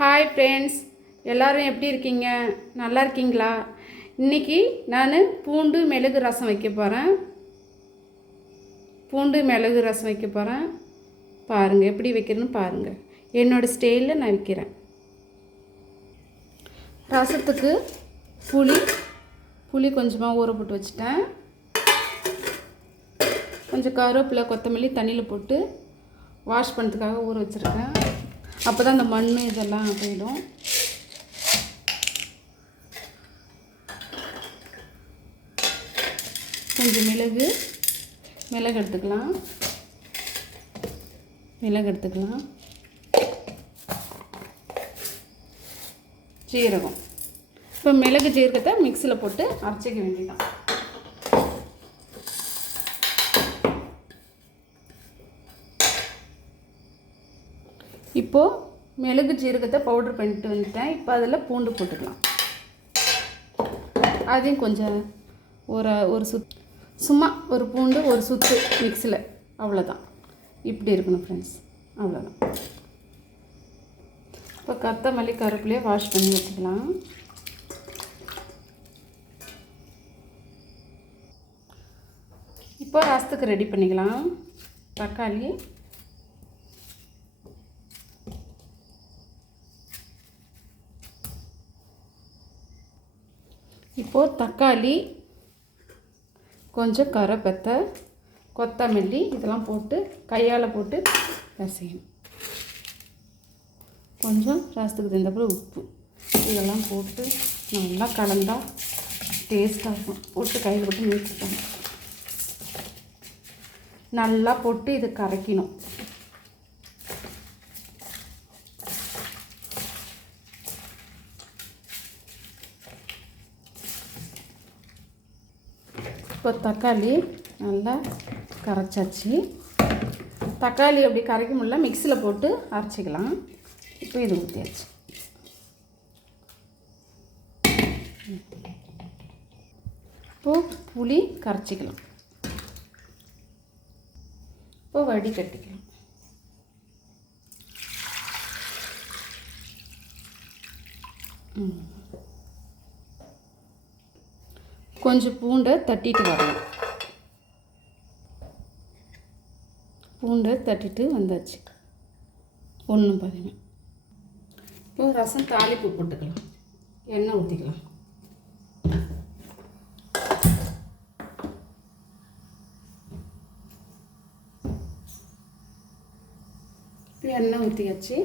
Hi friends எல்லோரும் எப்படி இருக்கீங்க? நல்லா இருக்கீங்களா? இன்றைக்கி நான் பூண்டு மிளகு ரசம் வைக்க போகிறேன் பூண்டு மிளகு ரசம் வைக்க போகிறேன் பாருங்கள் எப்படி வைக்கிறேன்னு பாருங்கள் என்னோடய ஸ்டைலில் நான் வைக்கிறேன். ரசத்துக்கு புளி புளி கொஞ்சமாக ஊற போட்டு வச்சுட்டேன். கொஞ்சம் கருவேப்பிலை கொத்தமல்லி தண்ணியில் போட்டு வாஷ் பண்ணுறதுக்காக ஊற வச்சுருக்கேன். அப்போ தான் அந்த மண் இதெல்லாம் போயிடும். கொஞ்சம் மிளகு மிளகு எடுத்துக்கலாம். மிளகு எடுத்துக்கலாம். ஜீரகம் இப்போ மிளகு ஜீரகத்தை மிக்சியில் போட்டு அரைச்சிக்க வேண்டியதான் இப்போது மிளகு ஜீரகத்தை பவுடர் பண்ணிட்டு வந்துட்டேன். இப்போ அதில் பூண்டு போட்டுக்கலாம். அதையும் கொஞ்சம் ஒரு ஒரு சுத் சும்மா ஒரு பூண்டு ஒரு சுத்து மிக்சியில் அவ்வளோதான் இப்படி இருக்கணும் ஃப்ரெண்ட்ஸ் அவ்வளோதான் இப்போ கத்தமல்லி கருப்புலேயே வாஷ் பண்ணி வச்சுக்கலாம். இப்போ ரசத்துக்கு ரெடி பண்ணிக்கலாம். தக்காளி இப்போது தக்காளி கொஞ்சம் கரைப்பத்தை கொத்தமல்லி இதெல்லாம் போட்டு கையால் போட்டு பிசையணும். கொஞ்சம் ரசத்துக்கு தகுந்தப்பறம் உப்பு இதெல்லாம் போட்டு நல்லா கலந்தால் டேஸ்ட்டாக இருக்கும். போட்டு கையில் போட்டு மிக்ஸ் நல்லா போட்டு இது கரைக்கணும். இப்போ தக்காளி நல்லா கரைச்சாச்சு. தக்காளி அப்படி கரைக்க முடியல மிக்சியில் போட்டு அரைச்சிக்கலாம். இப்போ இது ஊற்றியாச்சு இப்போது புளி கரைச்சிக்கலாம். இப்போ வடி கட்டிக்கலாம். கொஞ்சம் பூண்டை தட்டிட்டு வரணும். பூண்டை தட்டிட்டு வந்தாச்சு. ஒன்றும் பாருங்க இப்போ ரசம் தாளிப்பு போட்டுக்கலாம். எண்ணெய் ஊற்றிக்கலாம். இப்போ எண்ணெய் ஊற்றியாச்சு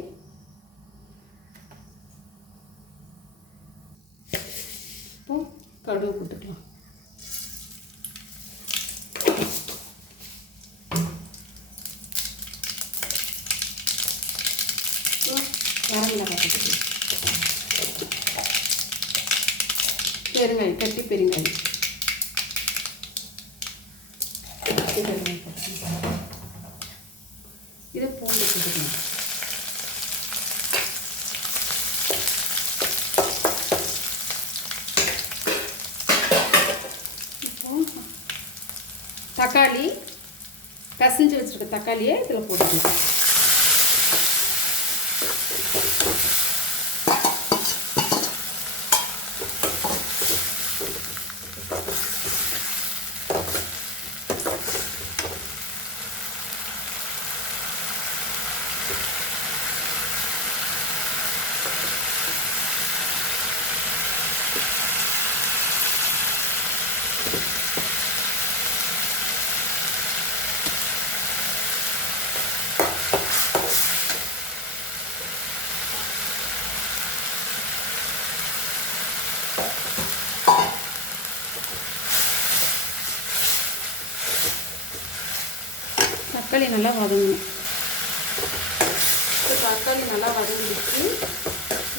இப்போ கடுகு போட்டுக்கலாம். வரமிளகாய் போட்டுக்கலாம். பெருங்காயம் கட்டி பெருங்காயம். கட்டி பெருங்காயம் போட்டுக்கலாம். இதை பூண்டு போட்டுக்கலாம் இப்போ தக்காளி பிசைஞ்சு வச்சுருக்க தக்காளியை இதில் போட்டுக்கலாம் தக்காளி நல்லா வதங்கணும். இப்போ தக்காளி நல்லா வதங்கிடுச்சு.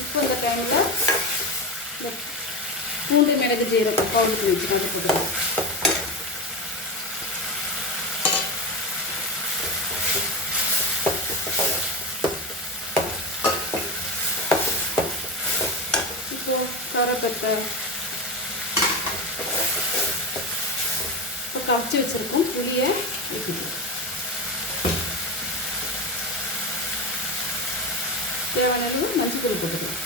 இப்போ இந்த டைமில் இந்த பூண்டு மிளகு ஜீரகம் பவுடர் வச்சு கட்டு போட்டுக்கலாம். இப்போ இப்போ கரைச்சி வச்சுருக்கோம். புளியை. ஊற்றிக்கலாம் தேவையான அளவு மஞ்சள் தூள் போட்டுக்கலாம்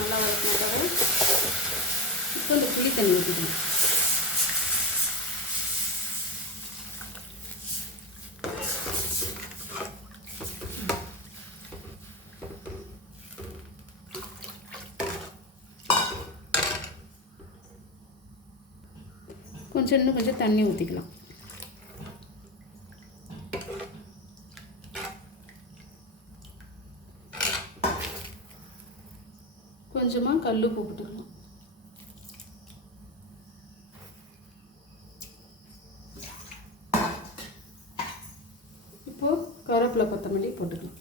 நல்லா வளர்க்கணும் இப்போ இந்த புளி தண்ணி ஊற்றிக்கணும் கொஞ்சம் இன்னும் கொஞ்சம் தண்ணி ஊற்றிக்கலாம் கொஞ்சமாக கல் போட்டுக்கலாம். இப்போது கருவேப்பிலை கொத்தமல்லி போட்டுக்கலாம்.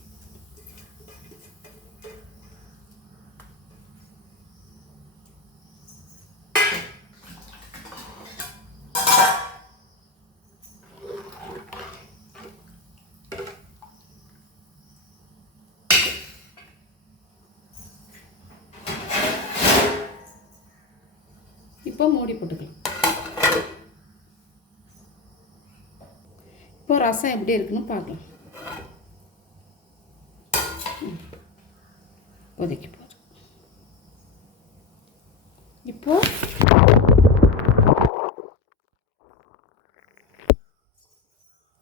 இப்போ மூடி போட்டுக்கலாம். இப்போ ரசம் எப்படி இருக்குன்னு பார்க்கலாம். கொதிக்க போதும். இப்போ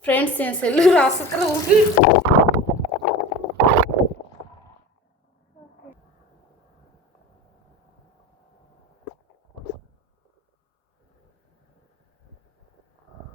ஃப்ரெண்ட்ஸ் என் செல்லு ரசத்தில் ஊற்றி